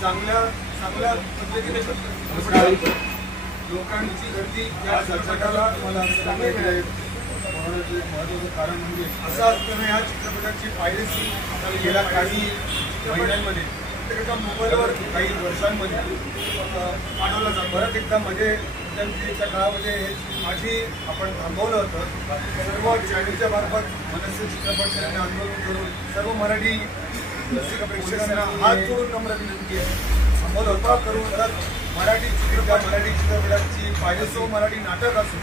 चांगल्या चांगल्या पद्धतीने लोकांची गर्दी या चित्रपटाला मला होण्याचं महत्त्वाचं कारण म्हणजे असं असताना या चित्रपटाची पायरेसी गेल्या काही महिन्यांमध्ये प्रत्येकाच्या मोबाईलवर काही वर्षांमध्ये पाठवला जातो. परत एकदा मध्ये त्या काळामध्ये माझी आपण थांबवलं होतं. सर्व चॅनलच्या मार्फत मनस्य चित्रपट आंदोलन करून सर्व मराठी रसिक प्रेक्षकांना हात जोडून नम्र विनंती आहे. थांबवलं होतं करून परत मराठी चित्रपटाची पायरेसी मराठी नाटक असो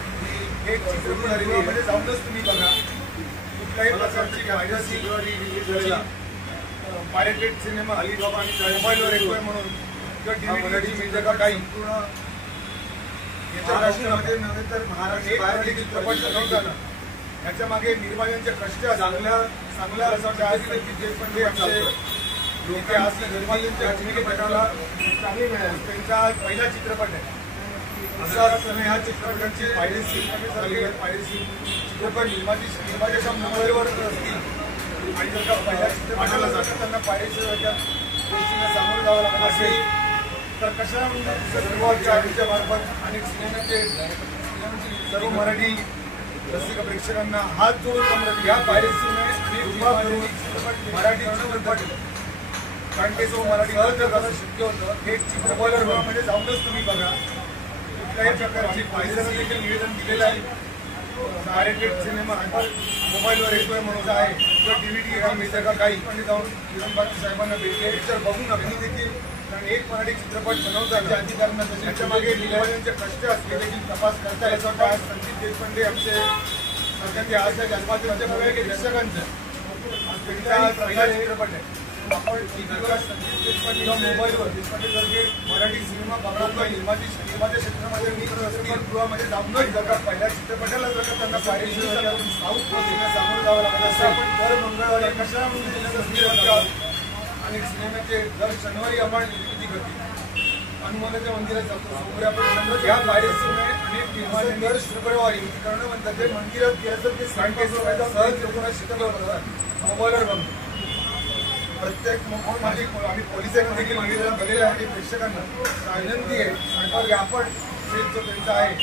हे चित्रपट रिव्ह्यूमध्ये जाऊनच तुम्ही बघा. कुठल्याही प्रकारची पायरेसी पायरेटेड सिनेमा अलिबाबा आणि मोबाईलवर येतोय म्हणून किंवा मराठी मीडिया काही पूर्ण महाराष्ट्रामध्ये नव्हे तर महाराष्ट्र बाहेर चित्रपट बनवताना याच्या मागे निर्मात्यांचे कष्ट चांगल्या देशपांडे आमचे लोक आज निर्मात्यांच्या चित्रपटाला चांगली मिळाली. त्यांचा पहिला चित्रपट आहे. असं असताना ह्या चित्रपटाची पायरेसी चित्रपट निर्मात्याच्या मोबाईलवर असतील आणि जर का पहिल्या चित्रपटाला जातात त्यांना पायरेसीच्या गोष्टींना सामोरं जावं लागत असेल तर कशा सर्व चॅनलच्या मार्फत अनेक सिनेमाचे सर्व मराठी रसिक प्रेक्षकांना हात जोडून या पायरेसीने मराठी चित्रपट कारण ते जो मराठी कसं शक्य होतं हे चित्रपटगृहामध्ये जाऊनच तुम्ही बघा. कुठल्याही प्रकारची पायरेसी देखील निवेदन दिलेलं आहे. पायरेटेड सिनेमा मोबाईलवर येतोय म्हणून आहे किंवा DVD मिळतं का काही पण जाऊन किरण बाकी साहेबांना भेटले पिक्चर बघून अगदी देखील कारण एक मराठी चित्रपट बनवतात अधिकाऱ्यांना त्याच्या मागे निर्मात्यांचे कष्ट असले देखील तपास करता याचा काय संदीप देशपांडे आमचे सगळ्यांचे आज त्या जन्माचे बघायचे दर्शकांचं पहिला चित्रपट आहे. आपण संदीप देशपांडे मोबाईलवर देशपांडेसारखे मराठी सिनेमा बघा निर्मात्या क्षेत्रामध्ये चित्रपटगृहामध्ये जाऊनच जर का पहिल्या चित्रपटाला जर का त्यांना पायरेसी साऊथ मध्ये सामोरं जावं लागत असं आपण दर मंगळवारी कशा आणि सिनेमाचे दर शनिवारी आपण किती करतो हनुमानाच्या मंदिरात जातो. समोर आपण या पायरेसीमुळे अनेक निर्माते दर शुक्रवारी करणं म्हणतात ते मंदिरात गेलं तर ते सहज लोकांना शिकवलं होतं मोबाईलवर बघतो. प्रत्येक आम्ही पोलिसांना देखील मागितलं बघितलं आहे. प्रेक्षकांना विनंती आहे सरकार आपण जो त्यांचा आहे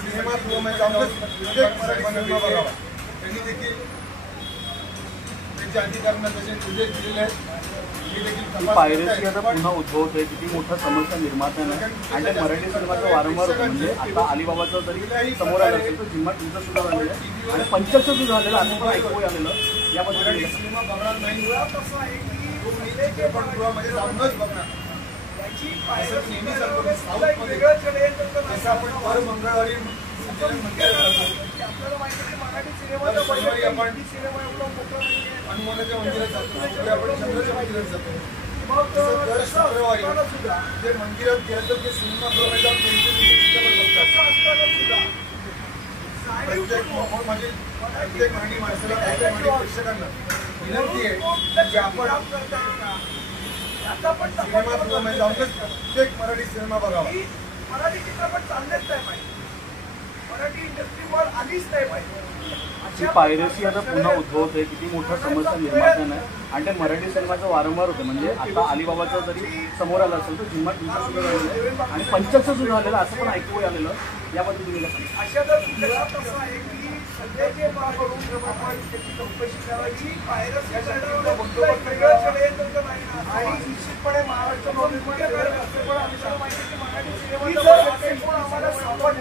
सिनेमागृहामध्ये जाऊनच प्रत्येक मराठी बघावा. त्यांनी देखील त्यांच्या अधिकाऱ्यांना तसे निर्देश दिलेले आहेत. पायरेसी आता पुन्हा उद्भवतोय. किती मोठा समस्या निर्मात्यानं आणि मराठी सिनेमाचा वारंवार म्हणजे आता अलिबाबाचा जरी समोर आला असेल तर जिम्मा तुमचं सुद्धा झालेलं आहे आणि पंचरचं जो झालेलं असं पण ऐकू आलेलं यामध्ये सिनेमा बघणार नाही चित्रपटगृहामध्ये जाऊनच बघणार. नेहमी सांगतो साऊथमध्ये जसं आपण दर मंगळवारी आपण हनुमानाच्या मंदिरात जातो. आपण चंद्राच्या मंदिरात जातो. दर शुक्रवारी जे मंदिरात गेलं तर ते सिनेमागृहामध्ये जाऊन प्रत्येक मराठी माणसाला प्रत्येक मराठी प्रेक्षकांना विनंती आहे की आपण सिनेमागृहामध्ये जाऊनच प्रत्येक मराठी सिनेमा बघावा. मराठी चित्रपट चाललेच नाही पाहिजे. मराठी इंडस्ट्रीवर आलीच नाही पाहिजे. पायरेसी आता पुन्हा उद्भवतोय. किती मोठा समस्या निर्मात्यानं आणि ते मराठी सिनेमाचं वारंवार होतं म्हणजे आता अलिबाबाचा जरी समोर आला असेल तर जिम्मा तुमचं सुद्धा झालेलं आणि पंचरचं सुद्धा झालेलं असं पण ऐकू आलेलं यामध्ये तुम्ही कसं अशा जर कुठल्याच असं आहे की सध्याचे करून आपण त्याची चौकशी करायची पायरेसी आणि निश्चितपणे महाराष्ट्र माहिती की मराठी सिनेमा आम्हाला सापड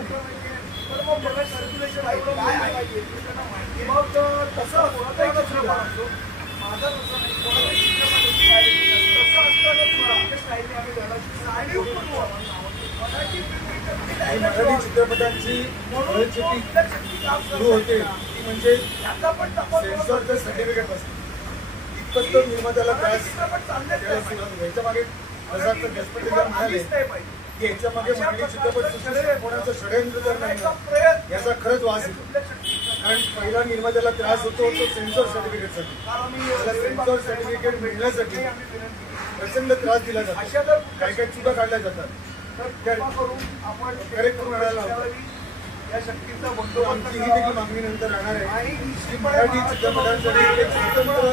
तर मग मला सर्क्युलेशन काय आहे मग तसं कोणाचाही चित्रपट असतो माझा तसं नाही कोणाचाही मराठी चित्रपटांची सुरू होते ती म्हणजे सेन्सॉरचं सर्टिफिकेट असतं. इतकंच तर निर्मात्याला ह्याच्या मागे मिळाले की ह्याच्या मागे मराठी चित्रपट कोणाचं षडयंत्र जर नाही याचा खरंच वास येतो. कारण पहिला निर्मात्याला त्रास होतो तो सेन्सॉर सर्टिफिकेटसाठी. सेन्सॉर सर्टिफिकेट मिळण्यासाठी प्रचंड त्रास दिला जातो. काही काही चुका काढल्या जातात. तर करेक्ट करून आणायला या शक्तींचा बंदोबस्त आमची ही देखील मागणी नंतर राहणार आहे आणि की निश्चितपणे मराठी चित्रपटांसाठी एक स्वतंत्र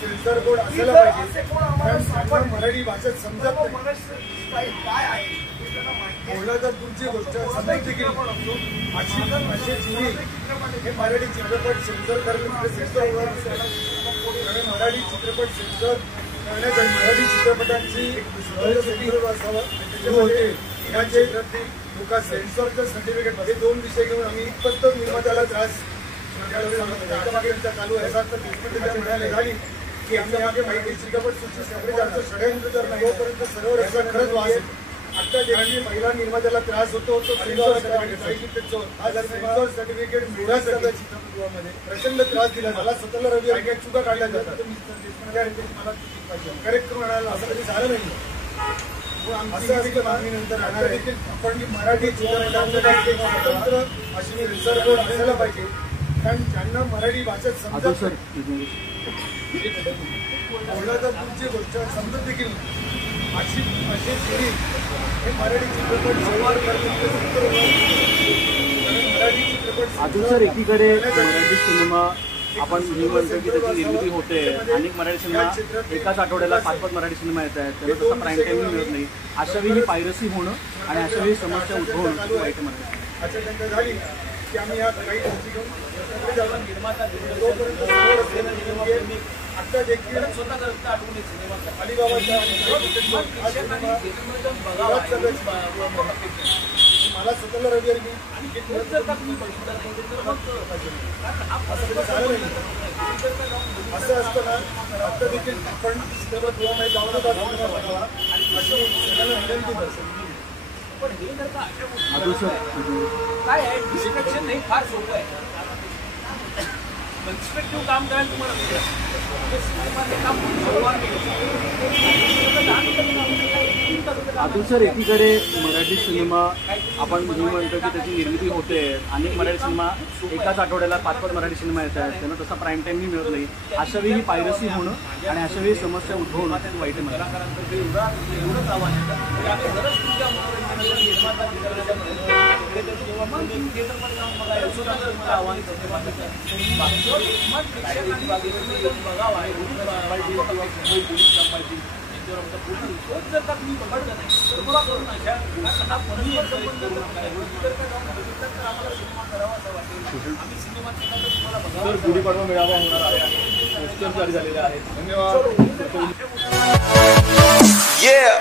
सेन्सर बोर्ड असायला पाहिजे. कारण त्यांना मराठी भाषेत समजत नाही. मनस्थिती काय आहे हे त्यांना माहिती आहे. बोलला तर तुमची गोष्ट समजत देखील अशी चिनी हे मराठी चित्रपट सेन्सर करण्याचे सेन्सर कारण मराठी चित्रपट सेन्सर करण्यासाठी मराठी चित्रपटांची असावं. त्याच्यामध्ये इमाचे लोक सेन्सरचं सर्टिफिकेट हे 2 विषय घेऊन आम्ही इतपत निर्मात्याला त्रास चालू आहे. असा म्हणाले झाली की आम्ही आगे माहिती चित्रपट सृष्टी षडयंत्र जर नाही तोपर्यंत सर्व रक्षण खरंच वाचेल. आता जे महिला निर्मात्याला त्रास होतो तो सेन्सर सर्टिफिकेट मिळाच चित्रपटगृहामध्ये प्रचंड त्रास दिला. मला स्वतःला रवी काही चुका काढल्या जातात. मला करेक्ट करून आणायला असं कधी झालं नाही. आमची देखील मागणी नंतर राहणार आहे आपण मराठी चित्रपटांसाठी स्वतंत्र अशी सेन्सर बोर्ड असायला पाहिजे. कारण ज्यांना मराठी भाषेत समजत बोलला तर तुमची गोष्ट समजत देखील अशी पिढी हे मराठी चित्रपट संवाद मराठी चित्रपट अजून सर एकीकडे मराठी सिनेमा आपण मी म्हणतो की त्याची निर्मिती होते. अनेक मराठी सिनेमा एकाच आठवड्याला 5-5 मराठी सिनेमा येत आहेत. त्यांना तसा प्राईम टाईम मिळत नाही. अशा वेळी पायरसी होणं आणि अशा वेळी समस्या उद्भवणं खूप वाईट म्हणायचं. आचारसंहिता झाली की आम्ही या काही गोष्टी घेऊन निर्माता आता देखील अलिबाबाच्या मला स्वतःला रवी असं असतं ना. आता देखील आपण चित्रपटगृहामध्ये जाऊन अशी विनंती करतो. पण हे जर का अशा काय आहे डिस्ट्रक्शन हे फार सोपं आहे. कन्स्ट्रक्टिव्ह काम करायला तुम्हाला अजून सर एकीकडे मराठी सिनेमा आपण मी म्हणतो की त्याची निर्मिती होते. अनेक मराठी सिनेमा एकाच आठवड्याला 5-5 मराठी सिनेमा येत आहेत. त्यांना तसा प्राईम टाईम मिळत नाही. अशा वेळी पायरसी होणं आणि अशा वेळी समस्या उद्भवणं खूप वाईट म्हणायचं. एवढंच आव्हान आहे. आम्ही खरंच तुमच्या निर्माता थिएटर पण जाऊन मला आव्हान बघावं आहे. पोलीस संभाजी जर का तुम्ही बघडलं नाही तर मला करून अशा हा परस्पर संबंध आम्हाला सिनेमा करावा असं वाटेल. आम्ही सिनेमा तुम्हाला बघावं. गुढीपाडवा मेळावा होणार आहे. पोस्टर जारी झालेले आहेत. धन्यवाद. Yeah.